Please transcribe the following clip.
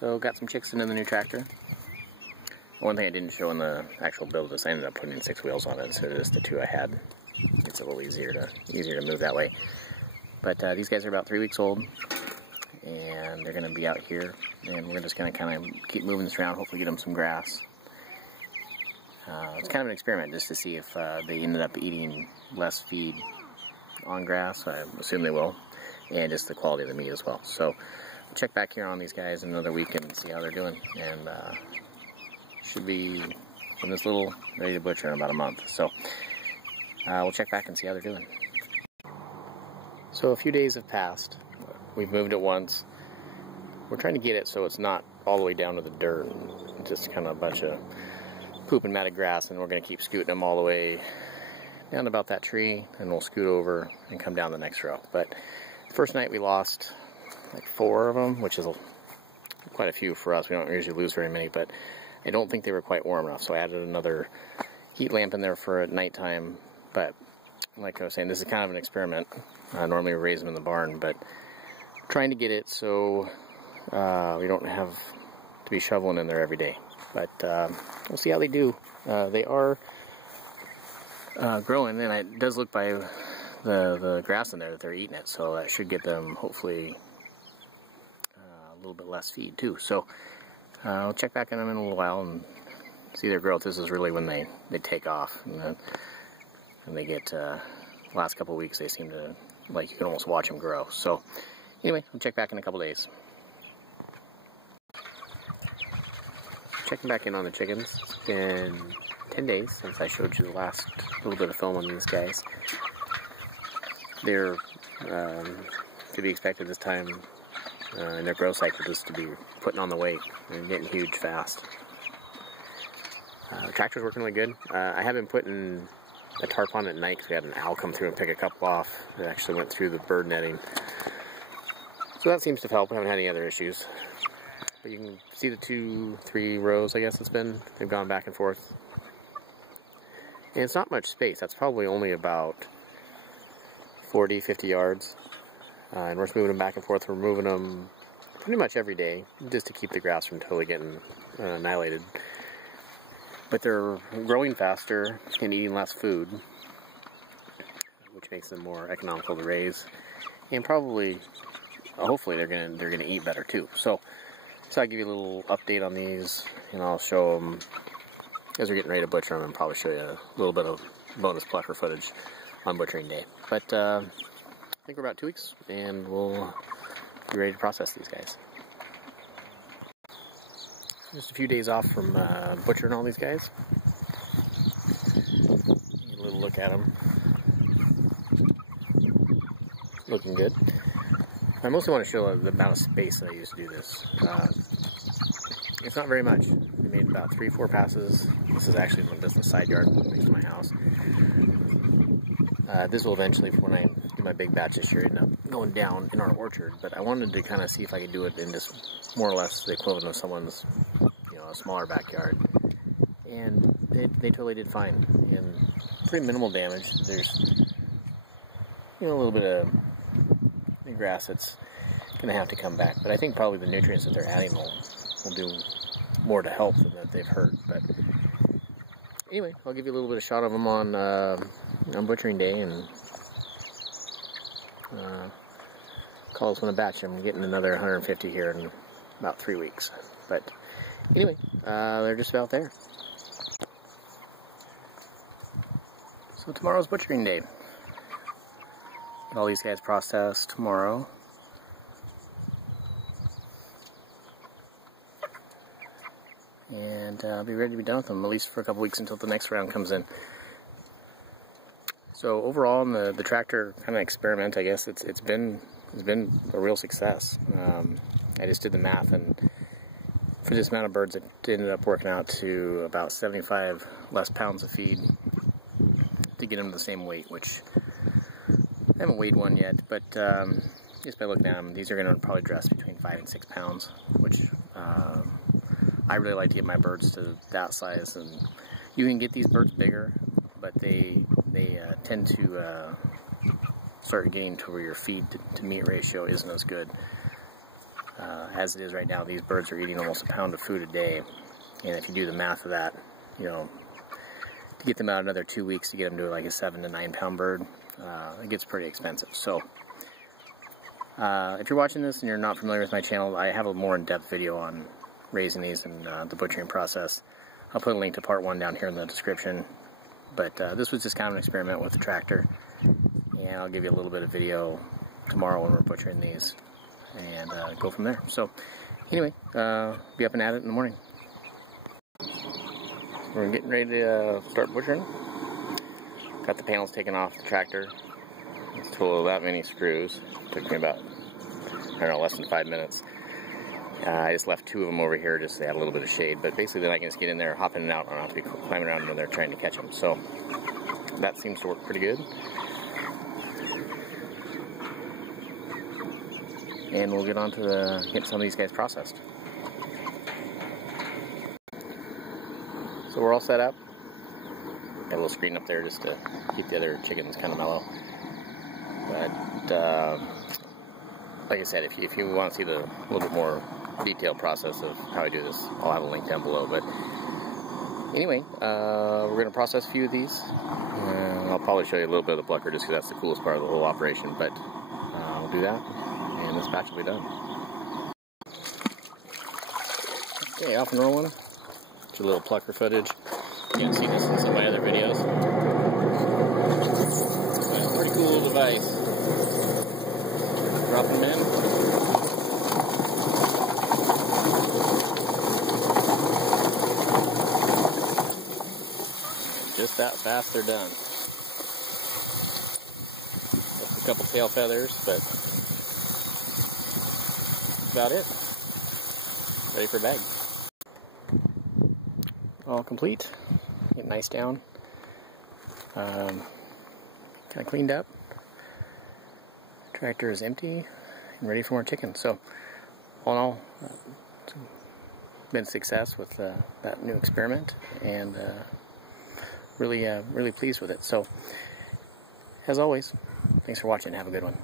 So got some chicks into the new tractor. One thing I didn't show in the actual build is I ended up putting in 6 wheels on it, so just the 2 I had. It's a little easier to move that way. But these guys are about 3 weeks old, and they're going to be out here, and we're just going to kind of keep moving this around, hopefully get them some grass. It's kind of an experiment just to see if they ended up eating less feed on grass. I assume they will, and just the quality of the meat as well. So we'll check back here on these guys in another week and see how they're doing. And should be from this little ready to butcher in about a month. So we'll check back and see how they're doing. So a few days have passed. We've moved it once. We're trying to get it so it's not all the way down to the dirt. Just kind of a bunch of poop and matted grass, and we're going to keep scooting them all the way down to about that tree, and we'll scoot over and come down the next row. But the first night we lost like 4 of them, which is quite a few for us. We don't usually lose very many, but I don't think they were quite warm enough, so I added another heat lamp in there for at nighttime. But like I was saying, this is kind of an experiment. Normally we raise them in the barn, but trying to get it so we don't have to be shoveling in there every day. But we'll see how they do. They are growing, and it does look by the grass in there that they're eating it, so that should get them hopefully a little bit less feed too. So I'll check back on them in a little while and see their growth. This is really when they take off, and then when they get last couple of weeks, they seem to, like, you can almost watch them grow. So anyway, I'll check back in a couple days. Checking back in on the chickens. It's been 10 days since I showed you the last little bit of film on these guys. They're to be expected this time in their growth cycle, just to be putting on the weight and getting huge fast. The tractor's working really good. I have been putting a tarp on at night because we had an owl come through and pick a couple off. It actually went through the bird netting. So that seems to help. I haven't had any other issues. But you can see the 2-3 rows, I guess it's been. They've gone back and forth. And it's not much space. That's probably only about 40-50 yards. And we're just moving them back and forth. We're moving them pretty much every day, just to keep the grass from totally getting annihilated. But they're growing faster and eating less food, which makes them more economical to raise. And probably, hopefully, they're gonna eat better too. So I'll give you a little update on these, and I'll show them as we're getting ready to butcher them, and probably show you a little bit of bonus plucker footage on butchering day. But I think we're about 2 weeks, and we'll be ready to process these guys. Just a few days off from butchering all these guys. Get a little look at them. Looking good. I mostly want to show the amount of space that I used to do this. It's not very much. We made about 3-4 passes. This is actually just the side yard next to my house. This will eventually, when I do my big batch this year, end up going down in our orchard. But I wanted to kind of see if I could do it in just more or less the equivalent of someone's, a smaller backyard. And they totally did fine. And pretty minimal damage. There's, a little bit of grass that's going to have to come back, but I think probably the nutrients that they're adding will do more to help than that they've hurt. But anyway, I'll give you a little bit of shot of them on butchering day, and call this one a batch. I'm getting another 150 here in about 3 weeks. But anyway, they're just about there. So tomorrow's butchering day. Get all these guys processed tomorrow. And I'll be ready to be done with them, at least for a couple weeks until the next round comes in. So overall, in the tractor kind of experiment, I guess it's been a real success. I just did the math, and for this amount of birds, it ended up working out to about 75 less pounds of feed to get them the same weight, which I haven't weighed one yet, but just by looking at them, these are going to probably dress between 5 and 6 pounds, which I really like to get my birds to that size. And you can get these birds bigger, but they tend to start getting to where your feed to meat ratio isn't as good. As it is right now, these birds are eating almost a pound of food a day, and if you do the math of that, you know, to get them out another 2 weeks to get them to like a 7 to 9 pound bird, it gets pretty expensive. So if you're watching this and you're not familiar with my channel, I have a more in-depth video on raising these and the butchering process. I'll put a link to part 1 down here in the description. But this was just kind of an experiment with the tractor, and I'll give you a little bit of video tomorrow when we're butchering these, and go from there. So anyway, be up and at it in the morning. We're getting ready to start butchering. Got the panels taken off the tractor. It's total of that many screws. Took me about, I don't know, less than 5 minutes. I just left 2 of them over here just to have a little bit of shade, but basically then I can just get in there, hop in and out. I don't have to be climbing around in there trying to catch them. So that seems to work pretty good. And we'll get on to getting some of these guys processed. So we're all set up. Got a little screen up there just to keep the other chickens kind of mellow. But like I said, if you want to see the little bit more detailed process of how I do this, I'll have a link down below. But anyway, we're going to process a few of these. I'll probably show you a little bit of the plucker just because that's the coolest part of the whole operation. But we'll do that, and this batch will be done. Okay, off and rolling. Just a little plucker footage. You can see this in some of my other videos. That's a pretty cool little device. Drop them in. Just that fast they're done. Just a couple tail feathers, but that's about it. Ready for bag. All complete. Get nice down. Kind of cleaned up. Tractor is empty and ready for more chicken. So, all in all, it's been a success with that new experiment, and really pleased with it. So, as always, thanks for watching. Have a good one.